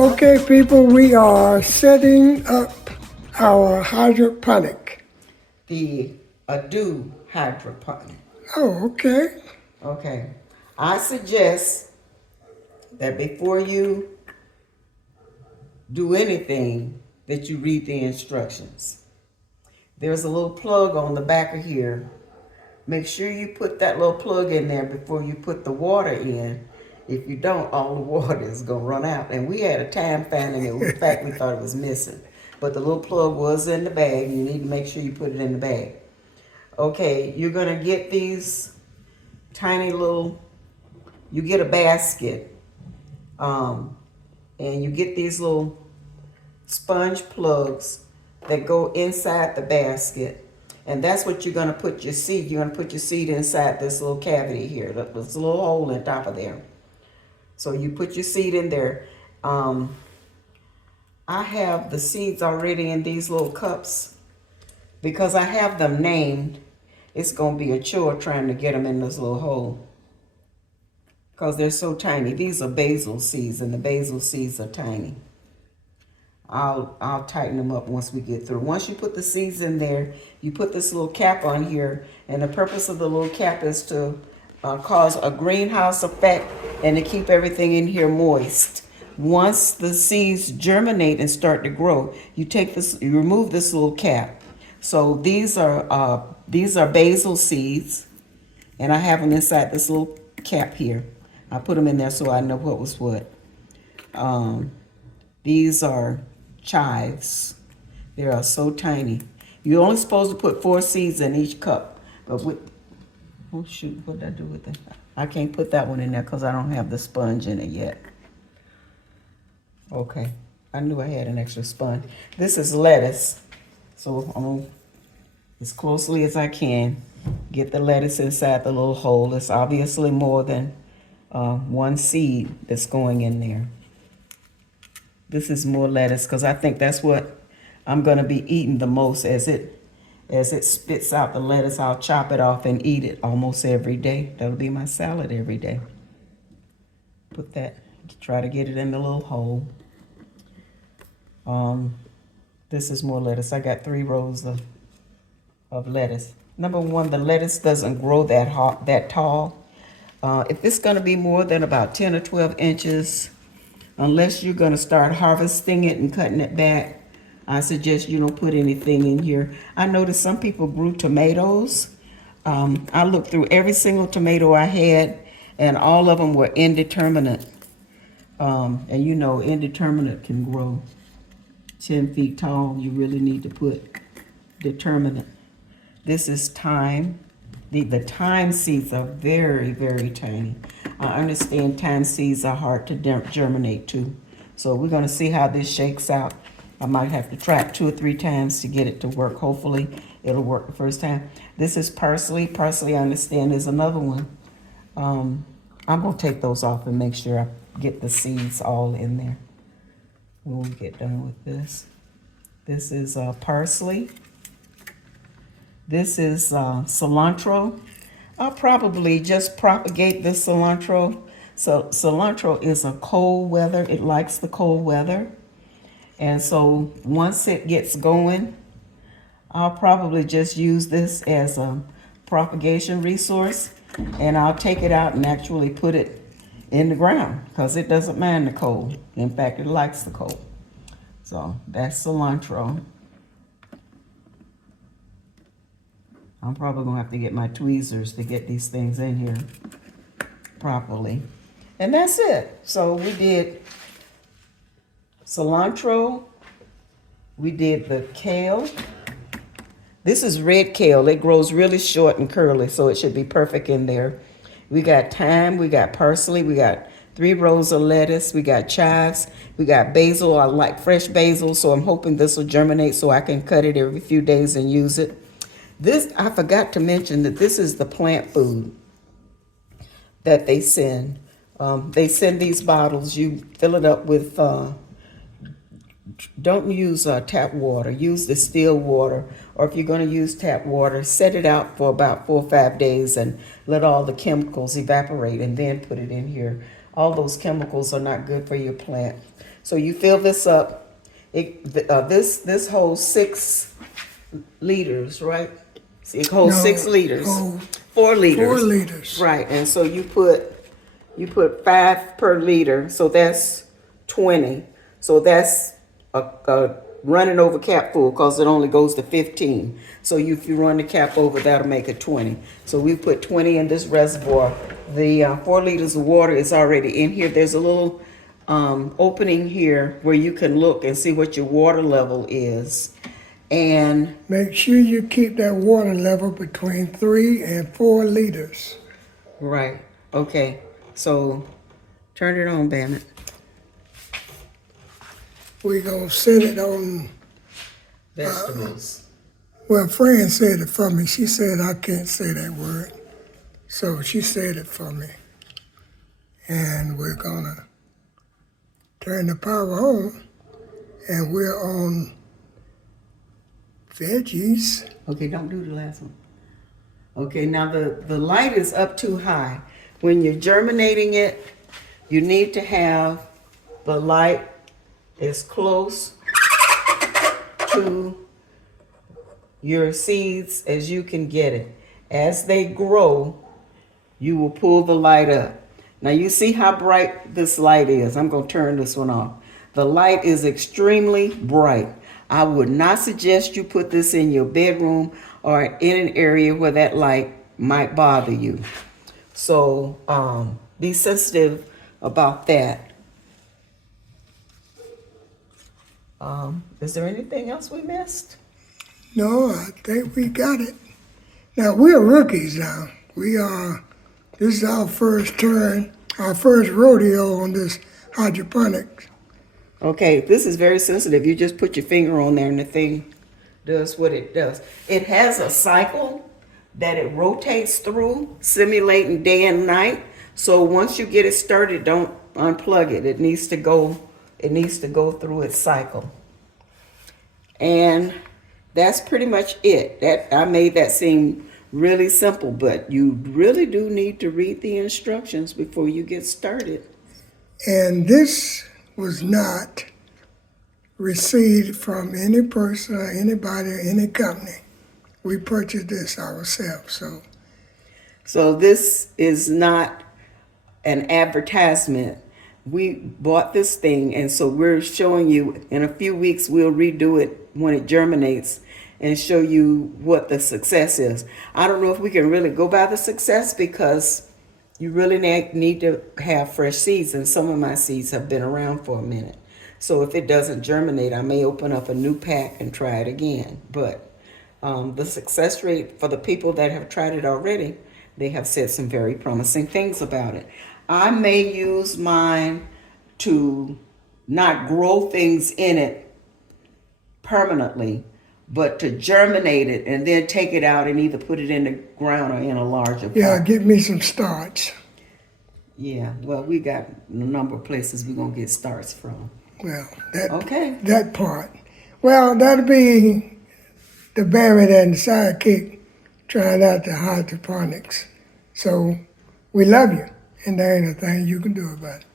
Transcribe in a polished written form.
Okay, people, we are setting up our hydroponic. The Ado Hydroponic. Oh, okay. Okay. I suggest that before you do anything, that you read the instructions. There's a little plug on the back of here. Make sure you put that little plug in there before you put the water in. If you don't, all the water is going to run out. And we had a time finding it. In fact, we thought it was missing. But the little plug was in the bag. You need to make sure you put it in the bag. Okay, you're going to get these tiny little, you get a basket. And you get these little sponge plugs that go inside the basket. And that's what you're going to put your seed. You're going to put your seed inside this little cavity here. There's a little hole in top of there. So you put your seed in there. I have the seeds already in these little cups because I have them named. It's going to be a chore trying to get them in this little hole because they're so tiny. These are basil seeds, and the basil seeds are tiny. I'll tighten them up once we get through. Once you put the seeds in there, you put this little cap on here, and the purpose of the little cap is to cause a greenhouse effect and to keep everything in here moist. Once the seeds germinate and start to grow, you remove this little cap. So these are basil seeds, and I have them inside this little cap here. I put them in there so I know what was what. These are chives. They are so tiny. You're only supposed to put 4 seeds in each cup. But oh shoot, what did I do with it? I can't put that one in there because I don't have the sponge in it yet. Okay, I knew I had an extra sponge. This is lettuce. So I'm going to, as closely as I can, get the lettuce inside the little hole. It's obviously more than 1 seed that's going in there. This is more lettuce because I think that's what I'm going to be eating the most as it spits out the lettuce. I'll chop it off and eat it almost every day. That'll be my salad every day. Put that, try to get it in the little hole. This is more lettuce. I got 3 rows of lettuce. Number 1, the lettuce doesn't grow that tall. If it's going to be more than about 10 or 12 inches, unless you're going to start harvesting it and cutting it back, I suggest you don't put anything in here. I noticed some people grew tomatoes. I looked through every single tomato I had, and all of them were indeterminate. And you know, indeterminate can grow 10 feet tall. You really need to put determinate. This is thyme. The thyme seeds are very, very tiny. I understand thyme seeds are hard to germinate too. So we're going to see how this shakes out. I might have to try it 2 or 3 times to get it to work. Hopefully it'll work the first time. This is parsley. Parsley, I understand, is another one. I'm going to take those off and make sure I get the seeds all in there when we get done with this. This is parsley. This is cilantro. I'll probably just propagate this cilantro. So cilantro is a cold weather. It likes the cold weather. And so once it gets going, I'll probably just use this as a propagation resource. And I'll take it out and actually put it in the ground because it doesn't mind the cold. In fact, it likes the cold. So that's cilantro. I'm probably going to have to get my tweezers to get these things in here properly. And that's it. So we did cilantro. We did the kale. This is red kale. It grows really short and curly, so it should be perfect in there. We got thyme. We got parsley. We got 3 rows of lettuce. We got chives. We got basil. I like fresh basil, so I'm hoping this will germinate so I can cut it every few days and use it. This, I forgot to mention that this is the plant food that they send. They send these bottles. You fill it up with, don't use tap water. Use distilled water. Or if you're going to use tap water, set it out for about 4 or 5 days and let all the chemicals evaporate and then put it in here. All those chemicals are not good for your plant. So you fill this up. This holds 6 liters, right? It holds No, 6 liters. oh, 4 liters. 4 liters. Right, and so you put 5 per liter, so that's 20. So that's a running over cap full, because it only goes to 15. So if you run the cap over, that'll make it 20. So we put 20 in this reservoir. The 4 liters of water is already in here. There's a little opening here where you can look and see what your water level is. And Make sure you keep that water level between 3 and 4 liters. right, okay. So turn it on, Bandit. We're going to set it on, Vegetables. well, Fran said it for me. She said I can't say that word. So she said it for me. And we're going to turn the power on. And we're on veggies. Okay, don't do the last one. Okay, now the light is up too high. When you're germinating it, you need to have the light as close to your seeds as you can get it. As they grow, you will pull the light up. Now you see how bright this light is. I'm going to turn this one off. The light is extremely bright. I would not suggest you put this in your bedroom or in an area where that light might bother you. So be sensitive about that. Is there anything else we missed? No, I think we got it. Now, we're rookies now. This is our first turn, our first rodeo on this hydroponics. Okay, this is very sensitive. You just put your finger on there and the thing does what it does. It has a cycle that it rotates through, simulating day and night. So once you get it started, don't unplug it. It needs to go through its cycle. And that's pretty much it. That I made that seem really simple, but you really do need to read the instructions before you get started. And this was not received from any person or anybody or any company. We purchased this ourselves, So this is not an advertisement. We bought this thing, and so we're showing you in a few weeks. We'll redo it when it germinates and show you what the success is. I don't know if we can really go by the success, because you really need to have fresh seeds, and some of my seeds have been around for a minute. So if it doesn't germinate, I may open up a new pack and try it again. But the success rate for the people that have tried it already, they have said some very promising things about it. I may use mine to not grow things in it permanently, but to germinate it and then take it out and either put it in the ground or in a larger pot. yeah, give me some starts. Yeah, well, we got a number of places we're going to get starts from. Well, Okay. that part. Well, that'll be the Bandit and the sidekick trying out the hydroponics. So we love you, and there ain't a thing you can do about it.